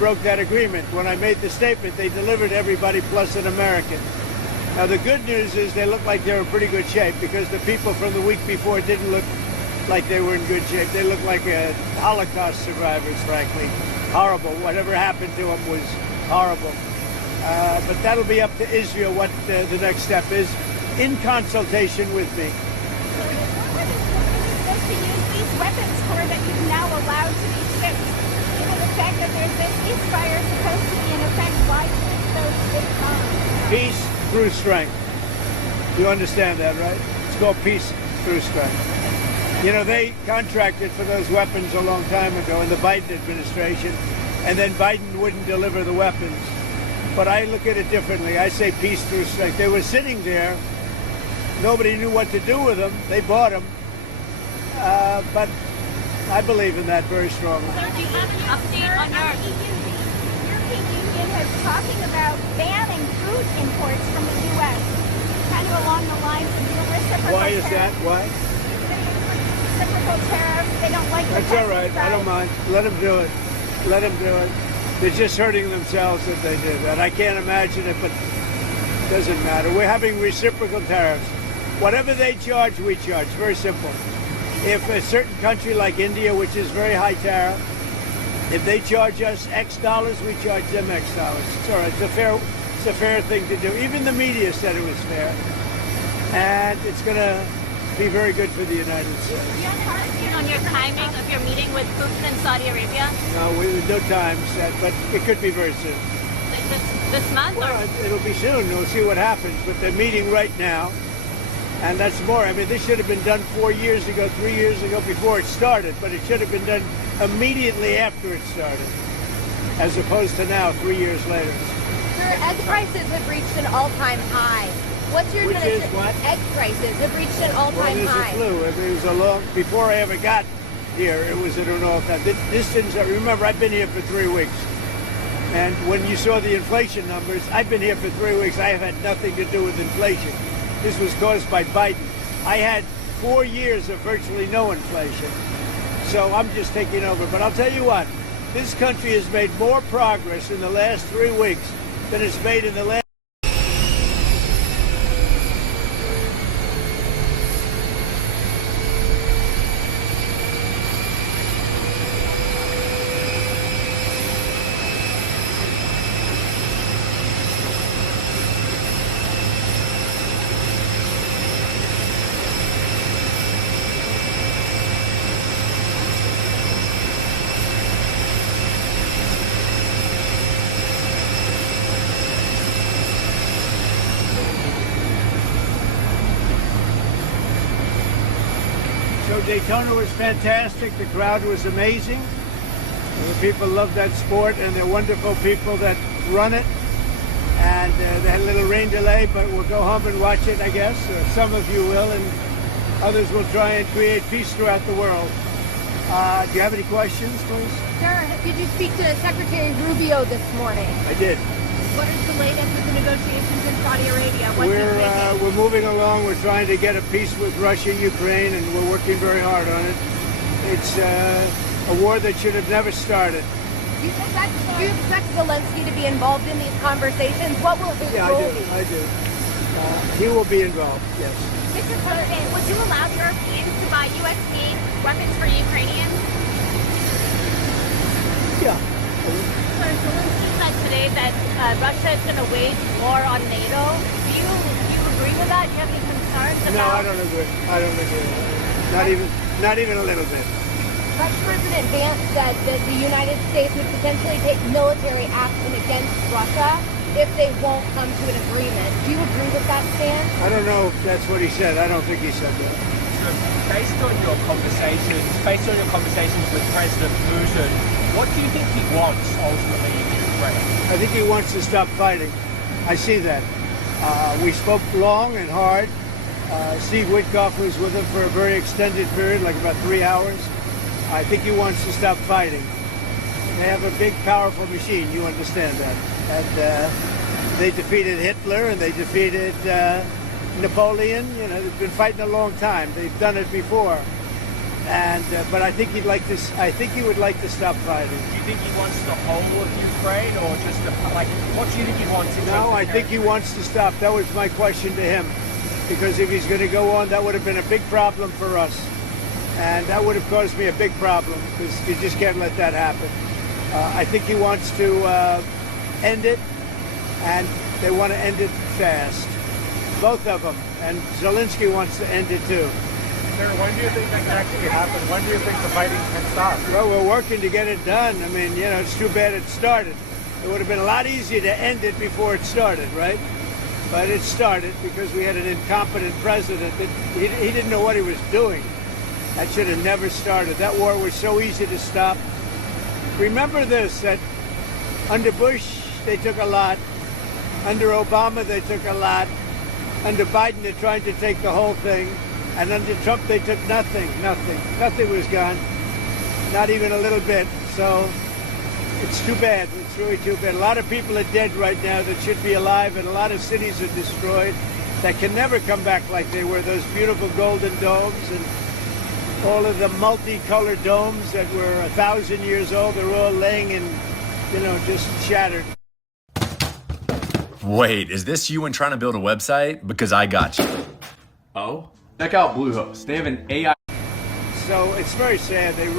broke that agreement. When I made the statement, they delivered everybody plus an American. Now, the good news is they look like they're in pretty good shape because the people from the week before didn't look like they were in good shape. They looked like Holocaust survivors, frankly. Horrible. Whatever happened to them was horrible. But that'll be up to Israel what the next step is, in consultation with me. So supposed to use these weapons for that you've now allowed to be shipped. Given the fact that there's this ceasefire supposed to be in effect, why should those big bombs? Peace through strength. You understand that, right? It's called peace through strength. You know, they contracted for those weapons a long time ago in the Biden administration, and then Biden wouldn't deliver the weapons. But I look at it differently. I say peace through strength. They were sitting there. Nobody knew what to do with them. They bought them. But I believe in that very strongly. So do you have an update on your European Union is talking about banning food imports from the U.S., kind of along the lines of reciprocal Why is that? tariffs. Why? Reciprocal tariffs. They don't like the That's all right. I don't mind. Let them do it. Let them do it. They're just hurting themselves if they do that. I can't imagine it, but it doesn't matter. We're having reciprocal tariffs. Whatever they charge, we charge. Very simple. If a certain country like India, which is very high tariff, if they charge us X dollars, we charge them X dollars. It's all right. It's a fair thing to do. Even the media said it was fair. And it's going to be very good for the United States. Do you have an update on your timing of your meeting with Putin in Saudi Arabia? No, there's no time set, but it could be very soon. This month? Well, it'll be soon. We'll see what happens. But they're meeting right now. And that's more. I mean, this should have been done 4 years ago, 3 years ago, before it started. But it should have been done immediately after it started, as opposed to now, 3 years later. Sir, egg prices have reached an all-time high. What's your Which is what? Egg prices have reached an all-time Well, high. flu. It was a long. Before I ever got here, it was at an all-time. This didn't. Remember, I've been here for 3 weeks, and when you saw the inflation numbers, I've been here for 3 weeks. I have had nothing to do with inflation. This was caused by Biden. I had 4 years of virtually no inflation, so I'm just taking over. But I'll tell you what, this country has made more progress in the last 3 weeks than it's made in the last. So Daytona was fantastic. The crowd was amazing. The people love that sport, and they're wonderful people that run it. And they had a little rain delay, but we'll go home and watch it, I guess. Or some of you will, and others will try and create peace throughout the world. Do you have any questions, please? Sir, did you speak to Secretary Rubio this morning? I did. What is the latest with the negotiations in Saudi Arabia? What's We're moving along. We're trying to get a peace with Russia, Ukraine, and we're working very hard on it. It's a war that should have never started. Do you expect Zelensky to be involved in these conversations? What will his Yeah, role I do. be? I do. He will be involved, yes. Mr. President, would you allow Europeans to buy U.S.-made weapons for Ukrainians? Yeah. Sir, Zelensky said today that Russia is going to wage war on NATO. Do you agree with that? Do you have any concerns about? No, I don't agree. I don't agree. Not even a little bit. Vice President Vance said that the United States would potentially take military action against Russia if they won't come to an agreement. Do you agree with that stance? I don't know if that's what he said. I don't think he said that. Based on your conversations with President Putin, what do you think he wants ultimately in Ukraine? I think he wants to stop fighting. I see that. We spoke long and hard. Steve Witkoff was with him for a very extended period, like about 3 hours. I think he wants to stop fighting. They have a big, powerful machine. You understand that. And they defeated Hitler and they defeated Napoleon. You know, they've been fighting a long time. They've done it before. And but I think he'd like this. I think he would like to stop fighting. Do you think he wants the whole of Ukraine, or just like what do you think he wants? In No, terms of I think he wants to stop. That was my question to him, because if he's going to go on, that would have been a big problem for us, and that would have caused me a big problem because you just can't let that happen. I think he wants to end it, and they want to end it fast, both of them. And Zelensky wants to end it too. Sir, when do you think that can actually happen? When do you think the fighting can stop? Well, we're working to get it done. I mean, you know, it's too bad it started. It would have been a lot easier to end it before it started, right? But it started because we had an incompetent president that he didn't know what he was doing. That should have never started. That war was so easy to stop. Remember this, that under Bush, they took a lot. Under Obama, they took a lot. Under Biden, they're trying to take the whole thing. And under Trump, they took nothing. Nothing was gone. Not even a little bit. So it's too bad. It's really too bad. A lot of people are dead right now that should be alive, and a lot of cities are destroyed that can never come back like they were. Those beautiful golden domes and all of the multicolored domes that were 1,000 years old, they're all laying in, you know, just shattered. Wait, is this you when trying to build a website? Because I got you. Oh? Check out Bluehost. They have an AI. So it's very sad. They